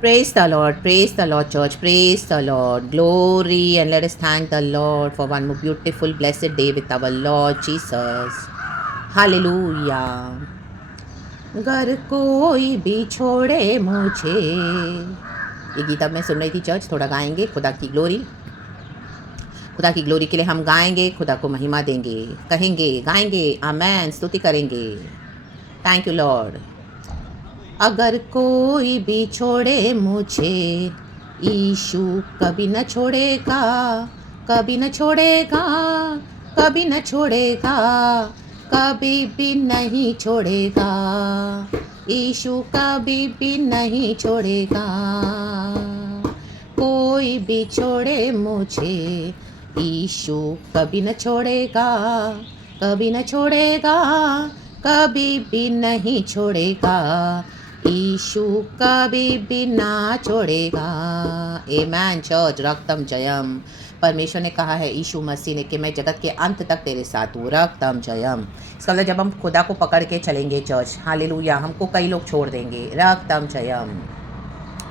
praise the Lord, church, praise the Lord, glory, and let us thank the Lord for one more beautiful, blessed day with our Lord Jesus. Hallelujah. अगर कोई भी छोड़े मुझे, ये गीत अब मैं सुन रही थी चर्च, थोड़ा गाएंगे खुदा की ग्लोरी। खुदा की ग्लोरी के लिए हम गाएंगे, खुदा को महिमा देंगे, कहेंगे, गाएंगे, आमेन, स्तुति करेंगे। Thank you Lord. अगर कोई भी छोड़े मुझे, यीशु कभी न छोड़ेगा, कभी न छोड़ेगा, कभी न छोड़ेगा, कभी भी नहीं छोड़ेगा, यीशु कभी भी नहीं छोड़ेगा। कोई भी छोड़े मुझे, यीशु कभी न छोड़ेगा, कभी न छोड़ेगा, कभी भी नहीं छोड़ेगा, यीशु कभी भी ना छोड़ेगा। आमेन चर्च, रक्तम जयम। परमेश्वर ने कहा है यीशु मसीह ने कि मैं जगत के अंत तक तेरे साथ हूँ, रक्तम जयम। इसका मतलब जब हम खुदा को पकड़ के चलेंगे चर्च, हालेलुया, हमको कई लोग छोड़ देंगे, रक्तम जयम।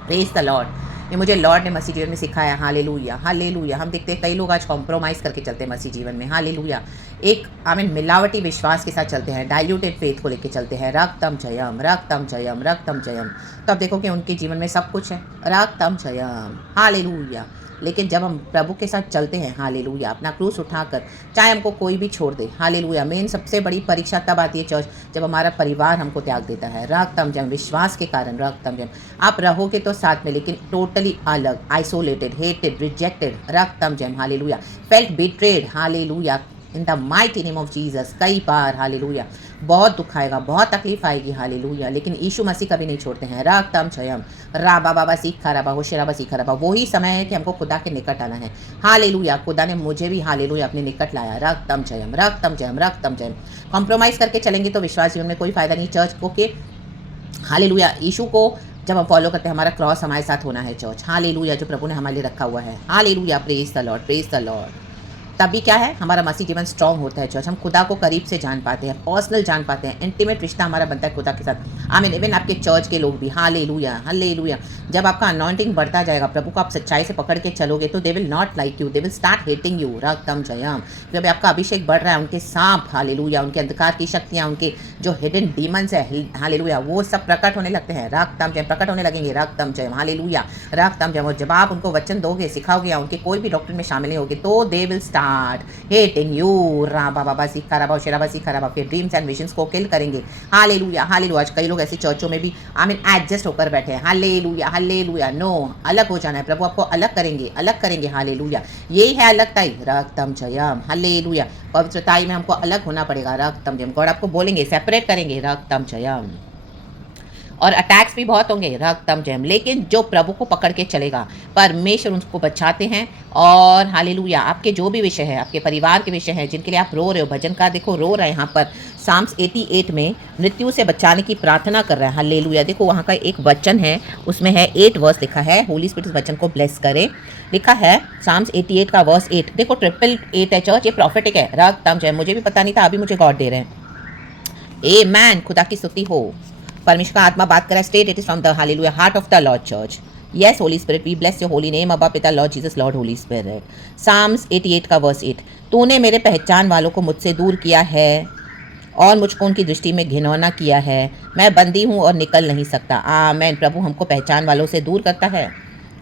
Praise the lord. ये मुझे लॉर्ड ने मसीह जीवन में सिखाया, हालेलुया, हालेलुया। हम देखते हैं कई लोग आज कॉम्प्रोमाइज़ करके चलते हैं मसीह जीवन में, हालेलुया। एक मिलावटी विश्वास के साथ चलते हैं, डाइल्यूटेड फेथ को लेके चलते हैं, रक्तम जयम, रक्तम जयम, रक्तम जयम। तो अब देखो कि उनके जीवन में सब कुछ है, रक्तम जयम, हालेलुया। लेकिन जब हम प्रभु के साथ चलते हैं, हालेलुया, अपना क्रूस उठाकर, चाहे हमको कोई भी छोड़ दे, हालेलुया। मेन सबसे बड़ी परीक्षा तब आती है चर्च, जब हमारा परिवार हमको त्याग देता है, रक्तम जयम, विश्वास के कारण, रक्तम जयम। आप रहोगे तो साथ में, लेकिन टोटली अलग, आइसोलेटेड, हेटेड, रिजेक्टेड, रक्तम जयम, hallelujah. Felt betrayed, hallelujah, in the mighty name of Jesus. कई बार, हालेलुया, बहुत दुख आएगा, बहुत तकलीफ आएगी, हालेलुया, लेकिन यीशु मसीह कभी नहीं छोड़ते हैं, रक्तम जयम, राबा बाबा सीखा रबा होशराबा सीखा रबा। वही समय है कि हमको खुदा के निकट आना है, हालेलुया। खुदा ने मुझे भी, हालेलुया, अपने निकट लाया, रक्तम जयम, रक्तम जयम, रक्तम जयम। कॉम्प्रोमाइज़ करके चलेंगे तो विश्वास जीवन में कोई फायदा नहीं चर्च को के, हालेलुया। यीशु को जब हम फॉलो करते हैं, हमारा क्रॉस हमारे साथ होना है चर्च, हालेलुया, जो प्रभु ने हमारे लिए रखा हुआ है, hallelujah, praise the Lord, praise the Lord. तभी क्या है, हमारा मसीह जीवन स्ट्रांग होता है चर्च। हम खुदा को करीब से जान पाते हैं, पर्सनल जान पाते हैं, इंटीमेट रिश्ता हमारा बनता है खुदा के साथ। आमीन। इवन आपके चर्च के लोग भी, हालेलुया, हालेलुया। जब आपका अनॉइंटिंग बढ़ता जाएगा, प्रभु को आप सच्चाई से पकड़ के चलोगे, तो they will not like you, they will start hating you, रक्तम जयम। जब आपका अभिषेक बढ़ रहा है, उनके सांप, हालेलुया, उनके अंधकार की शक्तियाँ, उनके जो हिडन डीमंस है, हालेलुया, वो सब प्रकट होने लगते हैं, रक्तम जयम, प्रकट होने लगेंगे, रक्तम जयम, हालेलुया, रक्तम जयम। और जब आप उनको वचन दोगे, सिखाओगे, या उनके कोई भी डॉक्ट्रिन में शामिल नहीं होगे, तो they will start hating you, राबा बाबा सीखा रबा शेराबा सीखा रबा। फिर ड्रीम्स एंड विजन्स को किल करेंगे, हालेलुया, हालेलुया। आज कई लोग ऐसे चर्चों में भी एडजस्ट होकर बैठे हैं, हालेलुया, हालेलुया। नो, अलग हो जाना है, प्रभु आपको अलग करेंगे, अलग करेंगे, हालेलुया। यही है अलगताई, रक्तम जयम, हालेलुया। पवित्रताई में हमको अलग होना पड़ेगा, रक्तम जयम। गॉड आपको बोलेंगे, सेपरेट करेंगे, रक्तम जयम। और अटैक्स भी बहुत होंगे, रक्तम जयम। लेकिन जो प्रभु को पकड़ के चलेगा, परमेश्वर उनको बचाते हैं। और हालेलुया, आपके जो भी विषय है, आपके परिवार के विषय है, जिनके लिए आप रो रहे हो, भजन का देखो रो रहे हैं यहाँ पर, साम्स 88 में मृत्यु से बचाने की प्रार्थना कर रहा है, हालेलुया। देखो वहाँ का एक वचन है, उसमें है 8 वर्स लिखा है, होली स्पिरिट इस वचन को ब्लेस करे, लिखा है साम्स 88 का वर्स 8। देखो 888 है चर्च, ये प्रॉफिटिक है, रक्तम जयम। मुझे भी पता नहीं था, अभी मुझे गॉड दे रहे हैं, आमेन। खुदा की स्तुति हो। परमेश्वर का आत्मा बात करा, state it is from the hallelujah heart of the lord church. Yes holy spirit, we bless your holy name, अब्बा पिता lord Jesus, lord holy spirit. Psalms 88 का वर्स 8। तूने मेरे पहचान वालों को मुझसे दूर किया है और मुझको उनकी दृष्टि में घिनौना किया है। मैं बंदी हूँ और निकल नहीं सकता, आमेन। प्रभु हमको पहचान वालों से दूर करता है,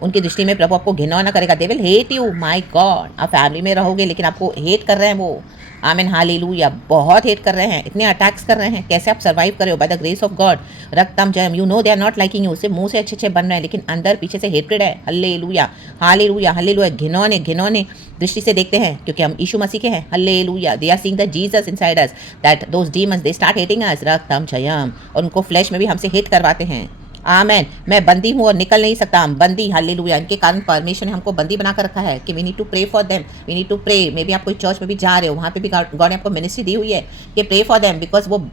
उनकी दृष्टि में प्रभु आपको घिनौना करेगा। They will hate you, my God. आप फैमिली में रहोगे लेकिन आपको हेट कर रहे हैं वो, आमीन, हालेलुया। बहुत हेट कर रहे हैं, इतने अटैक्स कर रहे हैं, कैसे आप सर्वाइव कर रहे हो? By the grace of God, रक्तम जयम। You know they are not liking you, सिर्फ मुंह से अच्छे अच्छे बन रहे हैं, लेकिन अंदर पीछे से हेट्रेड है, हालेलुया, हालेलुया, हालेलुया। घिनौने घिनौने दृष्टि से देखते हैं, क्योंकि हम यीशु मसीह के हैं, hallelujah. They are seeing the Jesus inside us, that those demons they start hating us, रक्तम जयम। और उनको फ्लैश में भी हमसे हेट करवाते हैं, आमेन। मैं बंदी हूँ और निकल नहीं सकता, हम बंदी, हालेलुया। इनके कारण परमेश्वर ने हमको बंदी बना कर रखा है कि we need to pray for them, we need to pray. May be आप कोई चर्च में भी जा रहे हो, वहाँ पे भी गॉड ने आपको मिनिस्ट्री दी हुई है कि प्रे फॉर देम, बिकॉज वो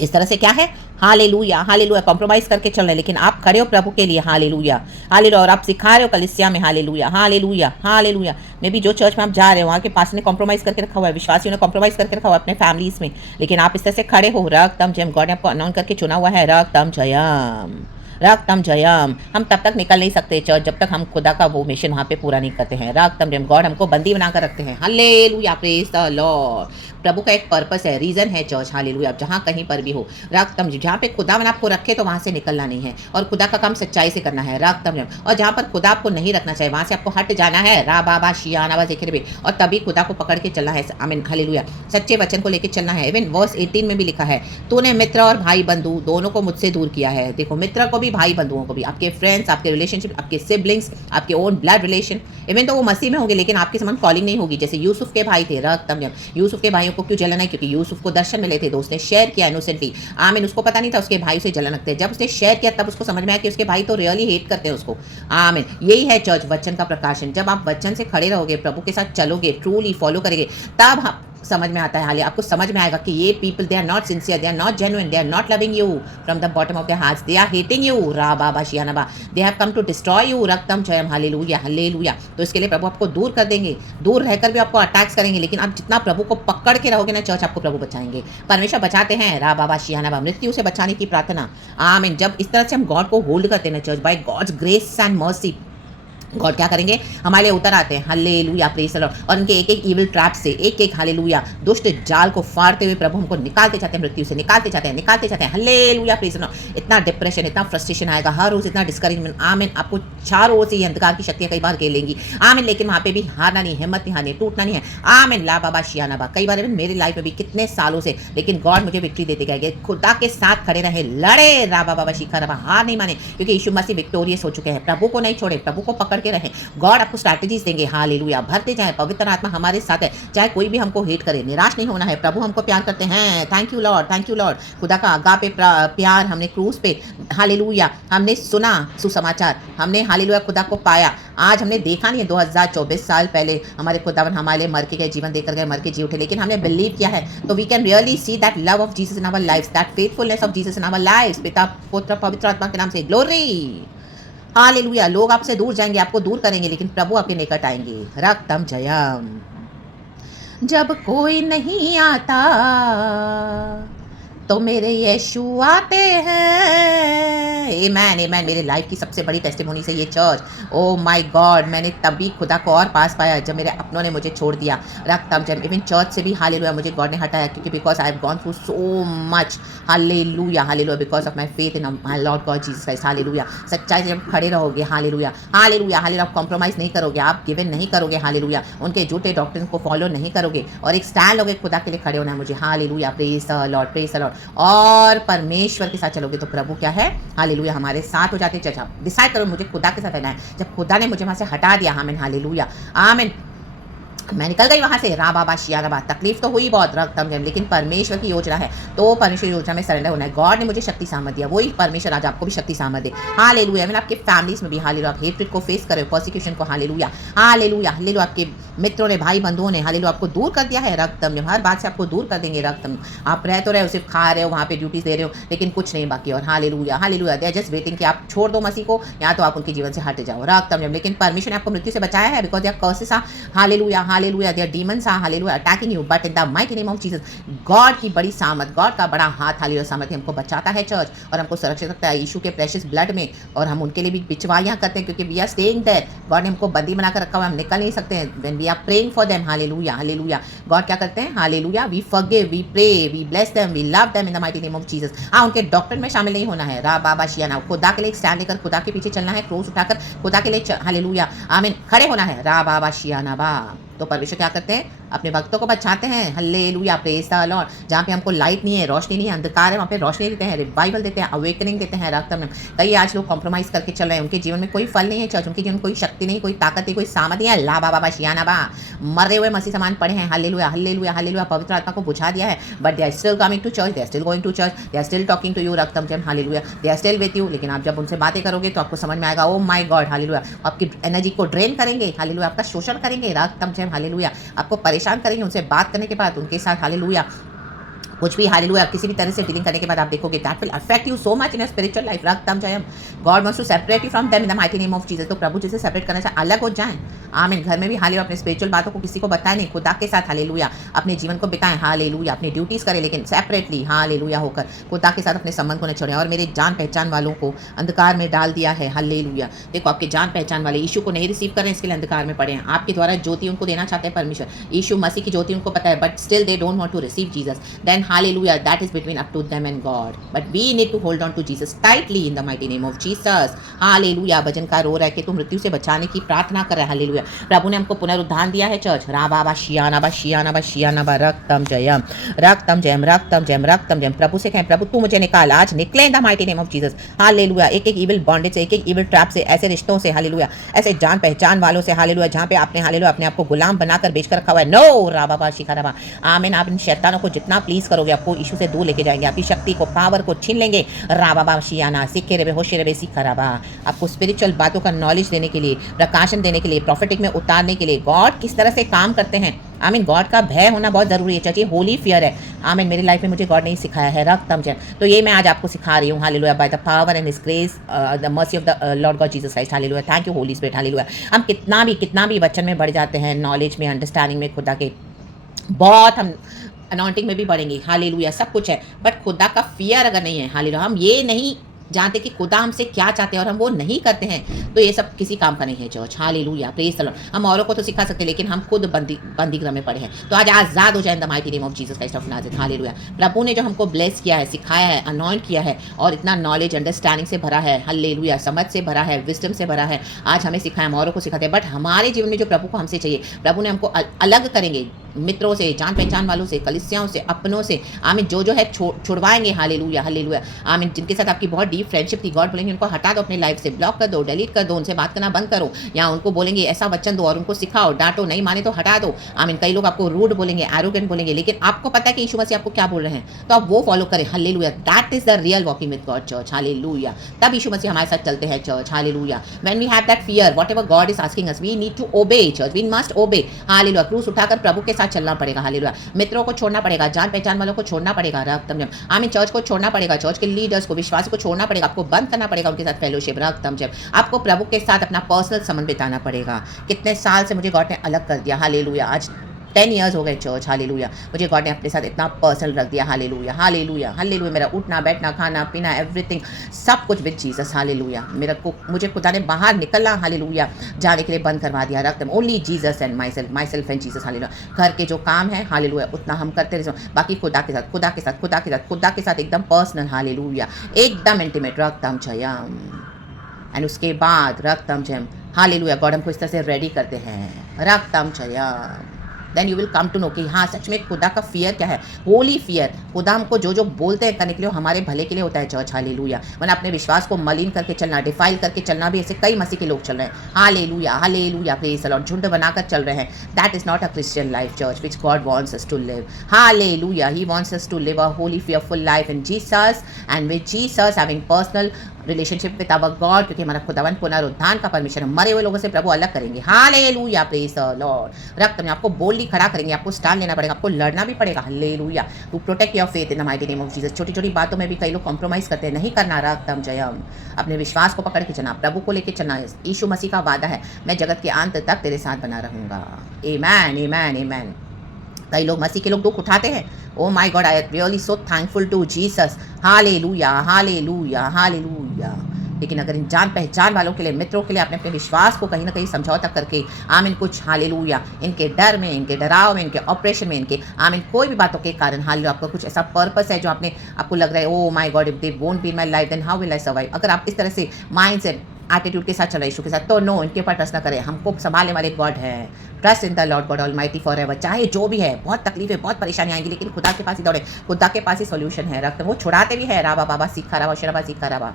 इस तरह से क्या है, हालेलुया, हालेलुया, कॉम्प्रोमाइज करके चल रहे हैं, लेकिन आप खड़े हो प्रभु के लिए, हालेलुया, हालेलुया। और आप सिखा रहे हो कलीसिया में, hallelujah, hallelujah, hallelujah. May be जो चर्च में आप जा रहे हो, वहाँ के पास ने कॉम्प्रोमाइज करके रखा हुआ है, विश्वासियों ने कॉम्प्रोमाइज करके रखा हुआ है अपने फैमिलीज में, लेकिन आप इस तरह से खड़े हो, रक्तम जयम। गॉड ने आपको अनाउंस करके चुना हुआ है, रक्तम जयम, रागतम जयम। हम तब तक निकल नहीं सकते चर्च जब तक हम खुदा का वो मिशन वहाँ पे पूरा नहीं करते हैं। रागतम जयम। गॉड हमको बंदी बनाकर रखते हैं। Hallelujah, praise the lord. प्रभु का एक पर्पस है, रीजन है चर्च। हालेलुया। जहाँ कहीं पर भी हो, रागतम जहाँ पे खुदा मन आपको रखे तो वहाँ से निकलना नहीं है, और खुदा का काम सच्चाई से करना है। रागतम जयम। और जहाँ पर खुदा आपको नहीं रखना चाहिए वहाँ से आपको हट जाना है। रा बाबा शियानावा जिक्र भी, और तभी खुदा को पकड़ के चलना है। आमीन, हालेलुया। सच्चे वचन को लेकर चलना है। इवन वर्स 18 में भी लिखा है, तूने मित्र और भाई बंधु दोनों को मुझसे दूर किया है। देखो, मित्र को भी, भाई बंधुओं को भी, आपके फ्रेंड्स, आपके रिलेशनशिप, आपके सिबलिंग्स, आपके ओन ब्लड रिलेशन, इवन तो वो मसीह में होंगे लेकिन आपके समान कॉलिंग नहीं होगी। जैसे यूसुफ के भाई थे, रागतम जयम। यूसुफ के भाइयों को क्यों जलन है? क्योंकि यूसुफ को दर्शन मिले थे, दोस्त ने शेयर किया इनोसेंटली। आमीन। उसको पता नहीं था उसके भाई से जलन रखते हैं। जब उसने शेयर किया तब उसको समझ में आया कि उसके भाई तो रियली हेट करते हैं उसको। आमीन। यही है चर्च, वचन का प्रकाशन। जब आप वचन से खड़े रहोगे, प्रभु के साथ चलोगे, ट्रूली फॉलो करेंगे, तब समझ में आता है। हाल आपको समझ में आएगा कि ये people, they are not sincere, they are not genuine, they are not loving you from the bottom of their hearts, they are hating you. रा बाबा शियानाबा, they have come to destroy you. रक्तम जयम। Hallelujah, hallelujah. तो इसके लिए प्रभु आपको दूर कर देंगे, दूर रहकर भी आपको अटैक्स करेंगे, लेकिन आप जितना प्रभु को पकड़ के रहोगे ना चर्च, आपको प्रभु बचाएंगे। परमेश्वर बचाते हैं। रा बाबा शियानाबा। मृत्यु से बचाने की प्रार्थना। आमीन। जब इस तरह से हम गॉड को होल्ड करते हैं ना church, by God's grace and mercy, God क्या करेंगे? हमारे लिए उतर आते हैं। Hallelujah, praise the lord. और उनके एक एक इविल ट्रैप से, एक एक हालेलुया दुष्ट जाल को फाड़ते हुए प्रभु हमको निकालते जाते हैं, मृत्यु से निकालते जाते हैं, निकालते जाते हैं। Hallelujah, praise the Lord. इतना डिप्रेशन, इतना फ्रस्ट्रेशन आएगा हर रोज, इतना डिस्करेजमेंट। आमीन। आपको चारों ओर से ये अंधकार की शक्तियां कई बार घेर लेंगी। आमीन। लेकिन वहाँ पे भी हारना नहीं, हिम्मत नहीं हारनी, टूटना नहीं है। आमीन। ला बाबा शियानाबा। कई बार मेरी लाइफ में भी कितने सालों से, लेकिन गॉड मुझे विक्ट्री देते गए। खुदा के साथ खड़े रहे, लड़े। रा बाबा शिखा रबा, हार नहीं माने, क्योंकि यीशु मसीह विक्टोरियस हो चुके हैं। प्रभु को नहीं छोड़े, प्रभु को पकड़ के रहे। गॉड आपको स्ट्रैटेजीज देंगे। हालेलुया। भरते जाए, पवित्र आत्मा हमारे साथ है। चाहे कोई भी हमको हेट करे, निराश नहीं होना है। प्रभु हमको प्यार करते हैं। Thank you Lord, thank you Lord. खुदा का आगापे प्यार हमने क्रूज पे, हालेलुया, हमने सुना सुसमाचार, हमने हालेलुया खुदा को पाया। आज हमने देखा नहीं है, 2024 साल पहले हमारे खुदावन हमारे लिए मर के गए, जीवन देकर गए, मर के जी उठे, लेकिन हमने बिलीव किया है। तो we can really see that love of Jesus in our lives, that faithfulness of Jesus in our lives. पिता, पुत्र, पवित्र आत्मा के नाम से ग्लोरी। हालेलुया। लोग आपसे दूर जाएंगे, आपको दूर करेंगे, लेकिन प्रभु आपके निकट आएंगे। रक्तम जयम। जब कोई नहीं आता तो मेरे यीशु आते हैं। आमेन, आमेन। मेरे लाइफ की सबसे बड़ी टेस्टिमोनी से ये चर्च, ओ माय गॉड, मैंने तभी खुदा को और पास पाया जब मेरे अपनों ने मुझे छोड़ दिया। रक्तम जब इवन चर्च से भी हालेलुया मुझे गॉड ने हटाया, क्योंकि because I have gone through so much. Hallelujah, hallelujah, because of my faith in my Lord God Jesus Christ. Hallelujah. सच्चाई से जब खड़े रहोगे, हालेलुया, हालेलुया, हालेलुया, आप कॉम्प्रोमाइज नहीं करोगे, आप गिवन नहीं करोगे। हालेलुया। उनके झूठे डॉक्ट्रिन को फॉलो नहीं करोगे, और एक स्टैंड लोगे, खुदा के लिए खड़े होना है मुझे। Hallelujah, praise the Lord, praise the lord. और परमेश्वर के साथ चलोगे तो प्रभु क्या है? हालेलुया, हमारे साथ हो जाते। चर्चा डिसाइड करो, मुझे खुदा के साथ रहना है। जब खुदा ने मुझे वहां से हटा दिया, आमीन, हालेलुया, आमीन, मैं निकल गई वहां से। रा बाबा शियानाबा। तकलीफ तो हुई बहुत, रक्तम जम, लेकिन परमेश्वर की योजना है, तो परमेश्वर की योजना में सरेंडर होना है। गॉड ने मुझे शक्ति सामर्थ दिया, वही परमेश्वर आज आपको भी शक्ति सामर्थ दे। हालेलुया। मैंने आपके फैमिलीज में भी, हालेलुया, आप हेट्रेड को फेस करे, परसिक्यूशन को, हालेलुया, हालेलुया, हालेलुया, आपके मित्रों ने, भाई बंधुओं ने, हालेलुया, आपको दूर कर दिया है। रक्तम जम, हर बात से आपको दूर कर देंगे। रक्तम, आप रह तो रहे हो, सिर्फ खा रहे हो, वहाँ पे ड्यूटीज दे रहे हो, लेकिन कुछ नहीं बाकी। और hallelujah, hallelujah, they are just waiting कि आप छोड़ दो मसीह को, या तो आप उनके जीवन से हट जाओ। रक्तम जम, लेकिन परमेश्वर ने आपको मृत्यु से बचाया है, because they are curses are, hallelujah, hallelujah, they are demons are, hallelujah, attacking you, but in the mighty name of Jesus, God की बड़ी सामर्थ, गॉड का बड़ा हाथ, हालेलुया, सामर्थ हमको बचाता है चर्च, और हमको सुरक्षित रखता है यीशु के प्रेशियस ब्लड में। और हम उनके लिए भी बिचवाइयां करते हैं, क्योंकि we are staying there. God ने हमको बंदी बनाकर रखा हुआ है, हम निकल नहीं सकते हैं। When we are praying for them, hallelujah, hallelujah, God क्या करते हैं? Hallelujah, we forgive, we pray, we bless them, we love them in the mighty name of Jesus. हाँ, उनके डॉक्ट्रिन में शामिल नहीं होना है। रा बाबा शियाना, खुदा के लिए एक स्टैंड लेकर खुदा के पीछे चलना है, क्रोस उठाकर खुदा के लिए, हालेलुया, आमीन, खड़े होना है। रा बाबा शियाना बा। तो परमेश्वर क्या करते हैं? अपने भक्तों को बचाते हैं। Hallelujah, praise the Lord. जहाँ पे हमको लाइट नहीं है, रोशनी नहीं है, अंधकार है, वहाँ पे रोशनी देते हैं, रिवाइवल देते हैं, अवेकनिंग देते हैं। रक्त में कई आज लोग कॉम्प्रोमाइज करके चल रहे हैं, उनके जीवन में कोई फल नहीं है चर्च, उनके जीवन में कोई शक्ति नहीं, कोई ताकत नहीं, कोई सामर्थ नहीं है। ला बाबा शियाना बा, मरे हुए मसीह समान पड़े हैं। हालेलुया, हालेलुया, हालेलुया, पवित्र आत्मा को बुझा दिया है, but they are still coming to church, they are still going to church, they are still talking to you. रक्तम जम, hallelujah, they are still with you. लेकिन आप जब उनसे बातें करोगे तो आपको समझ में आएगा, ओ माय गॉड, हालेलुया, आपकी एनर्जी को ड्रेन करेंगे, हालेलुया, आपका शोषण करेंगे। रक्तम जम, हालेलुया, आपको परेशान करेंगे उनसे बात करने के बाद, उनके साथ, हालेलुया, कुछ भी हालेलुया किसी भी तरह से डीलिंग करने के बाद आप देखोगे that will affect you so much in your spiritual life. रक्तम जयम। God wants to separate you from them in the mighty name of Jesus. तो प्रभु जिसे सेपरेट करना चाहे अलग हो जाएं। आमीन। घर में भी हालेलुया अपने स्पिरिचुअल बातों को किसी को बताएं नहीं, खुदा के साथ हालेलुया अपने जीवन को बिताएं। हालेलुया अपनी ड्यूटीज करें लेकिन सेपरेटली हालेलुया होकर खुदा के साथ अपने संबंध को न छोड़ें। और मेरे जान पहचान वालों को अंधकार में डाल दिया है। हालेलुया। देखो आपके जान पहचान वाले यीशु को नहीं रिसीव करें, इसके लिए अंधकार में पड़े हैं। आपके द्वारा ज्योति उनको देना चाहते हैं परमेश्वर, यीशु मसीह की ज्योति उनको पता है, but still they don't want to receive Jesus. Then hallelujah that is between up to them and God, but we need to hold on to Jesus tightly in the mighty name of Jesus. Hallelujah। भजनकार रो रहा है कि तू मृत्यु से बचाने की प्रार्थना कर रहा है। हालेलुया। प्रभु ने हमको पुनरुद्धान दिया है चर्च। राबा शियाना बा शियाना बा शियाना बा। रक्तम जयम रक्तम जयम रक्तम जयम रक्तम जयम। प्रभु से कहें प्रभु तू मुझे निकाल, आज निकले इन the mighty name of Jesus. Hallelujah. एक एक इविल बॉन्डेज से, एक एक इविल ट्रैप से, ऐसे रिश्तों से हालेलुया, ऐसे जान पहचान वालों से हालेलुया जहां पे आपने हालेलुया अपने आप को गुलाम बनाकर बेचकर रखा हुआ है। नो राबा शिखा राबा। आमीन। आप इन शैतानों को जितना प्लीज करोगे आपको यीशु से दूर लेके जाएंगे, आपकी शक्ति को पावर को छीन लेंगे। राबा शियाना सीखे रहे होशे रहे सीखा राबा। आपको स्पिरिचुअल बातों का नॉलेज देने के लिए, प्रकाशन देने के लिए, प्रॉफिटिक में उतारने के लिए गॉड किस तरह से काम करते हैं। आमीन। गॉड का भय होना बहुत ज़रूरी है चाची, होली फियर है। आमीन। मेरी लाइफ में मुझे गॉड नहीं सिखाया है रक्तम जय, तो ये मैं आज आपको सिखा रही हूँ। Hallelujah. By the power and his grace the mercy of the Lord God Jesus Christ. Hallelujah. Thank you Holi spirit. Hallelujah. हम कितना भी वचन में बढ़ जाते हैं, नॉलेज में, अंडरस्टैंडिंग में, खुदा के बहुत हम अनाउंटिंग में भी बढ़ेंगे। हालेलुया। सब कुछ है, बट खुदा का फियर अगर नहीं है, हालेलुया, हम ये नहीं जानते कि खुदा हमसे क्या चाहते हैं और हम वो नहीं करते हैं, तो ये सब किसी काम का नहीं है church. Hallelujah. Praise the Lord. हम औरों को तो सिखा सकते हैं लेकिन हम खुद बंदीगृह में पड़े हैं। तो आज आज़ाद हो जाए in the mighty name of Jesus Christ of Nazareth. Hallelujah. प्रभु ने जो हमको ब्लेस किया है, सिखाया है, अनॉइंट किया है और इतना नॉलेज अंडरस्टैंडिंग से भरा है, हालेलुया, समझ से भरा है, विजडम से भरा है। आज हमें सिखाया, हम औरों को सिखाते हैं, बट हमारे जीवन में जो प्रभु को हमसे चाहिए, प्रभु ने हमको अलग करेंगे मित्रों से, जान पहचान वालों से, कलिसियाओं से, अपनों से। आमीन। जो है छुड़वाएंगे। Hallelujah hallelujah. आमीन। जिनके साथ आपकी बहुत डीप फ्रेंडशिप थी, गॉड बोलेंगे उनको हटा दो अपने लाइफ से, ब्लॉक कर दो, डिलीट कर दो, उनसे बात करना बंद करो, या उनको बोलेंगे ऐसा वचन दो और उनको सिखाओ, डांटो, नहीं माने तो हटा दो। आमीन। कई लोग आपको रूड बोलेंगे, एरोगेंट बोलेंगे, लेकिन आपको पता है कि यीशु मसीह आपको क्या बोल रहे हैं, तो आप वो फॉलो करें। Hallelujah. That is the real walking with God church. Hallelujah. तब यीशु मसीह हमारे साथ चलते हैं church. Hallelujah. When we have that fear, whatever God is asking us, we need to obey church, we must obey. Hallelujah. क्रूस उठाकर प्रभु के साथ चलना पड़ेगा। हालेलुया। मित्रों को छोड़ना पड़ेगा, जान पहचान वालों को छोड़ना पड़ेगा रक्तम जब। आमीन। चर्च को छोड़ना पड़ेगा, चर्च के लीडर्स को, विश्वासी को छोड़ना पड़ेगा, आपको बंद करना पड़ेगा उनके साथ फेलोशिप रक्तम जब। आपको प्रभु के साथ अपना पर्सनल संबंध बिताना पड़ेगा। कितने साल से मुझे गॉड ने अलग कर दिया। हालेलुया। आज 10 ईयर्स हो गए चर्च। हालेलुया। मुझे गॉड ने अपने साथ इतना पर्सनल रख दिया। Hallelujah hallelujah hallelujah. मेरा उठना बैठना खाना पीना एवरीथिंग सब कुछ विद जीसस। हालेलुया। मुझे खुदा ने बाहर निकलना हालेलुया जाने के लिए बंद करवा दिया रक्त। Only Jesus and my self and Jesus. Hallelujah. घर के जो काम है हालेलुया उतना हम करते रहे, बाकी खुदा के साथ, खुदा के साथ, खुदा के साथ, खुदा के साथ एकदम पर्सनल। हालेलुया। एकदम इंटीमेट रक्तम जयम। एंड उसके बाद रक्तम जयम। हालेलुया। गॉड हमको इस तरह से रेडी करते हैं रक्तम जयम। Then you will come to know कि हाँ सच में खुदा का फियर क्या है, होली फियर। खुदा हमको जो जो बोलते हैं करने के लिए हमारे भले के लिए होता है चर्च। हालेलुया। वरना अपने विश्वास को मलिन करके चलना, डिफाइल करके चलना भी ऐसे कई मसीह के लोग चल रहे हैं। Hallelujah hallelujah. Praise the Lord. झुंड बनाकर चल रहे हैं। That is not a Christian life church which God wants us to live. Hallelujah. He wants us to live a holy fearful life in Jesus and with Jesus having personal relationship with our God, क्योंकि हमारा खुदावन पुनरुत्थान का परमेश्वर, मरे हुए लोगों से प्रभु अलग करेंगे। हालेलुया। Praise the Lord. रक्त में आपको बोल्डली खड़ा करेंगे, आपको स्टैंड लेना पड़ेगा, आपको लड़ना भी पड़ेगा। Hallelujah. To protect your faith in the mighty name of Jesus. छोटी छोटी बातों में भी कई लोग कॉम्प्रोमाइज करते हैं, नहीं करना रक्तम जयम। अपने विश्वास को पकड़ के चलना, प्रभु को लेकर चलना। यीशु मसीह का वादा है, मैं जगत के अंत तक तेरे साथ बना रहूंगा। आमेन आमेन आमेन। कई लोग मसीह के लोग दुख उठाते हैं। Oh my God, I am really so thankful to Jesus. Hallelujah hallelujah hallelujah. लेकिन अगर इन जान पहचान वालों के लिए, मित्रों के लिए आपने अपने विश्वास को कहीं ना कहीं समझौता करके, आमीन, कुछ हालेलुया इनके डर में, इनके डराव में, इनके ऑपरेशन में, इनके आमीन कोई भी बातों के कारण हालेलुया आपका कुछ ऐसा पर्पस है जो आपको लग रहा है oh my God if they won't be in my life then how will I survive. अगर आप इस तरह से माइंड से एटीट्यूड के साथ चल रहे यीशु के साथ, तो नो, इनके ऊपर ट्रस्ट ना करें। हमको संभालने वाले गॉड है। Trust in the Lord God almighty forever. चाहे जो भी है, बहुत तकलीफें, बहुत परेशानी आएंगी, लेकिन खुदा के पास ही दौड़े, खुदा के पास ही सॉल्यूशन है। रक्त वो छुड़ाते भी है। राबा बाबा सीखा राबा शराबा सीखा राबा।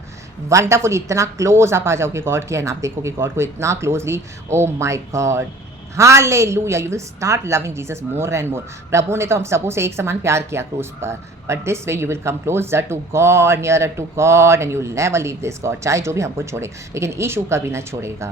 वंडरफुल। इतना क्लोज आप आ जाओगे गॉड के, आप देखोगे गॉड को इतना closely. Oh my God hallelujah. You will start loving Jesus more and more. प्रभु ने तो हम सबों से एक समान प्यार किया क्रूस पर, but this way you will come closer to God, nearer to God, and you will never leave this God. चाहे जो भी हमको छोड़े, लेकिन यीशु कभी ना छोड़ेगा,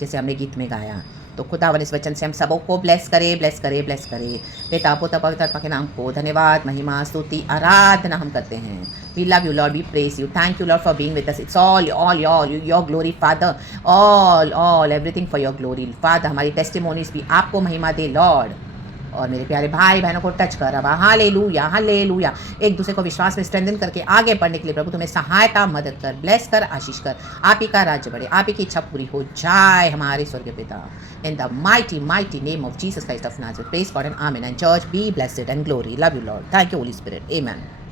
जैसे हमने गीत में गाया। तो खुदावन इस वचन से हम सबों को ब्लेस करे, ब्लेस करे, ब्लेस करे। पिता पुत्र पवित्र आत्मा के नाम को धन्यवाद, महिमा, स्तुति, आराधना हम करते हैं। We love you, Lord. We praise you. Thank you, Lord, for being with us. It's all your glory, Father. All, everything for your glory. Father, हमारी टेस्टिमोनीज भी आपको महिमा दे, Lord. और मेरे प्यारे भाई बहनों को टच कर अब हालेलुया, हालेलुया। एक दूसरे को विश्वास में स्ट्रेंथन करके आगे बढ़ने के लिए प्रभु तुम्हें सहायता, मदद कर, ब्लेस कर, आशीष कर। आप ही का राज्य बढ़े, आप ही की इच्छा पूरी हो जाए हमारे स्वर्गीय पिता। In the mighty name of Jesus Christ of Nazareth, praise God and amen. And church, be blessed and glory. Love you, Lord. Thank you, Holy Spirit. Amen.